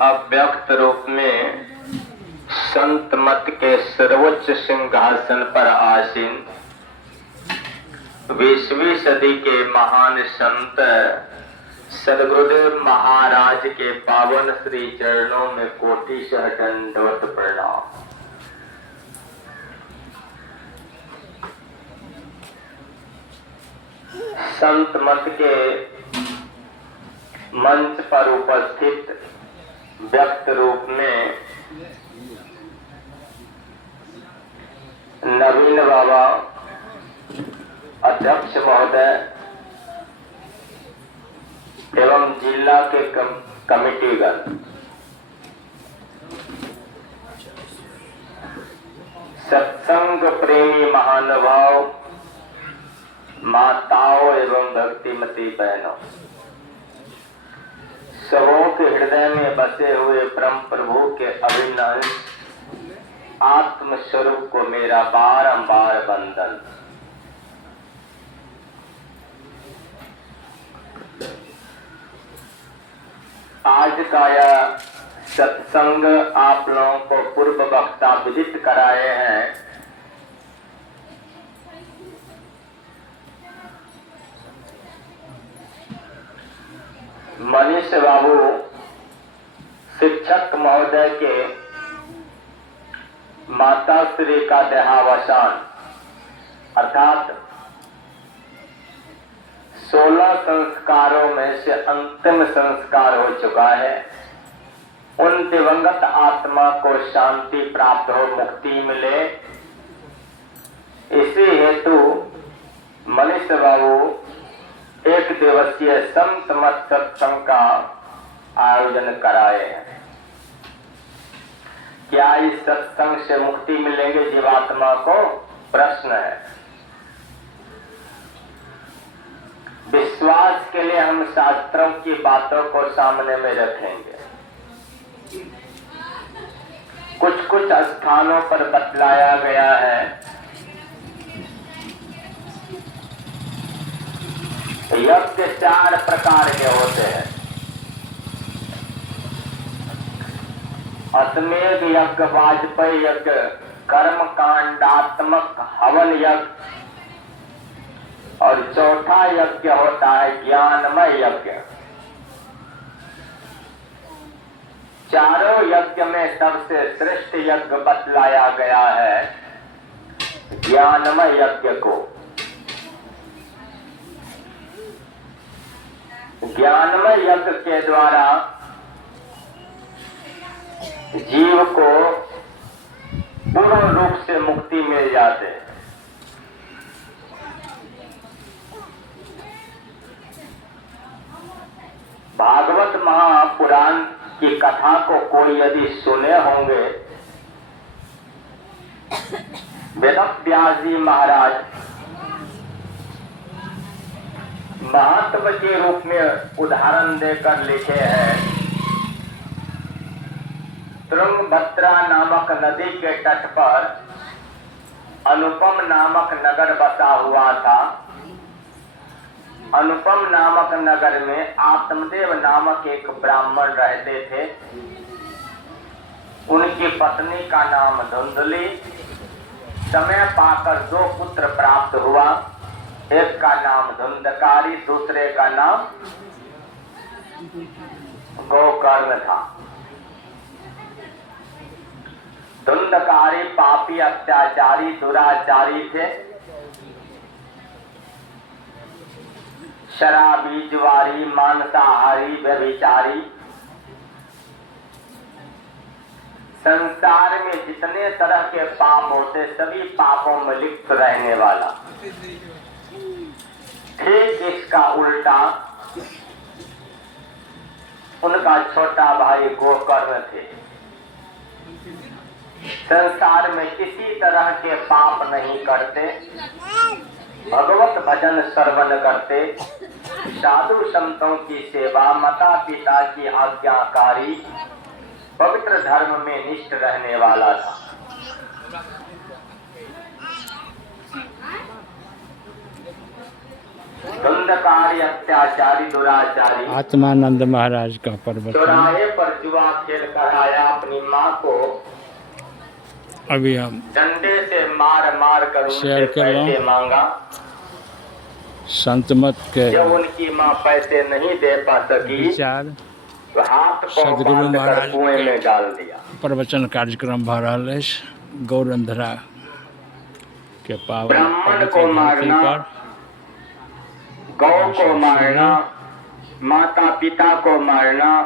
अव्यक्त रूप में संत मत के सर्वोच्च सिंहासन पर आसीन 20वीं सदी के महान संत सदगुरुदेव महाराज के पावन श्री चरणों में कोटिशः दंडवत प्रणाम। संत मत के मंच पर उपस्थित व्यक्त रूप में नवीन बाबा अध्यक्ष महोदय एवं जिला के कमिटीगण, सत्संग प्रेमी महानुभाव, माताओं एवं भक्तिमती बहनों, सबों के हृदय में बसे हुए परम प्रभु के अभिन्न आत्म स्वरूप को मेरा बारंबार वंदन। आज का यह सत्संग आप लोगों को पूर्व वक्ता विदित कराए हैं। मनीष बाबू शिक्षक महोदय के माता श्री का देहावसान अर्थात 16 संस्कारों में से अंतिम संस्कार हो चुका है। उन दिवंगत आत्मा को शांति प्राप्त हो, मुक्ति मिले, इसी हेतु मनीष बाबू एक दिवसीय संत मत सत्संग का आयोजन कराए हैं। क्या इस सत्संग से मुक्ति मिलेंगे जीवात्मा को? प्रश्न है। विश्वास के लिए हम शास्त्रों की बातों को सामने में रखेंगे। कुछ कुछ स्थानों पर बतलाया गया है यज्ञ 4 प्रकार के होते हैं। अश्वमेध यज्ञ, वाजपेयी यज्ञ, कर्म कांडात्मक हवन यज्ञ, और चौथा यज्ञ होता है ज्ञानमय यज्ञ। चारों यज्ञ में सबसे श्रेष्ठ यज्ञ बतलाया गया है ज्ञानमय यज्ञ को। ज्ञानमय यज्ञ के द्वारा जीव को पूर्ण रूप से मुक्ति मिल जाते है। भागवत महापुराण की कथा को कोई यदि सुने होंगे, वेदव्यास जी महाराज महत्व के रूप में उदाहरण देकर लिखे हैं। तुंगभद्रा नामक नदी के तट पर अनुपम नामक नगर बसा हुआ था। अनुपम नामक नगर में आत्मदेव नामक एक ब्राह्मण रहते थे। उनकी पत्नी का नाम धुंधली। समय पाकर 2 पुत्र प्राप्त हुआ। एक का नाम धुंधकारी, दूसरे का नाम गोकर्ण था। धुंधकारी पापी, अत्याचारी, दुराचारी थे। शराबी, जुआरी, मांसाहारी, व्यभिचारी, संसार में जितने तरह के पाप होते सभी पापों में लिप्त रहने वाला। ठीक इसका उल्टा उनका छोटा भाई गोकर्ण थे। संसार में किसी तरह के पाप नहीं करते, भगवत भजन श्रवण करते, साधु संतों की सेवा, माता पिता की आज्ञाकारी, पवित्र धर्म में निष्ठ रहने वाला था। धुंधकारी अत्याचारी दुराचारी आत्मानंद महाराज का प्रवचन चौराहे पर जुआ खेल कर आया अपनी माँ को अभी हम डंडे से मार मार कर उनसे शेयर कर रहा हूं। पैसे मांगा। संत मत के जब उनकी माँ पैसे नहीं दे पा सकी विचार तो हाथ पांव सदगुरु बांध कर महाराज कुएं के में डाल दिया। प्रवचन कार्यक्रम भऽ रहल अछि गौरंधरा के पावन ब्राह्मण को पवित्र धरती मारना, पर गौ को मारना, माता पिता को मारना,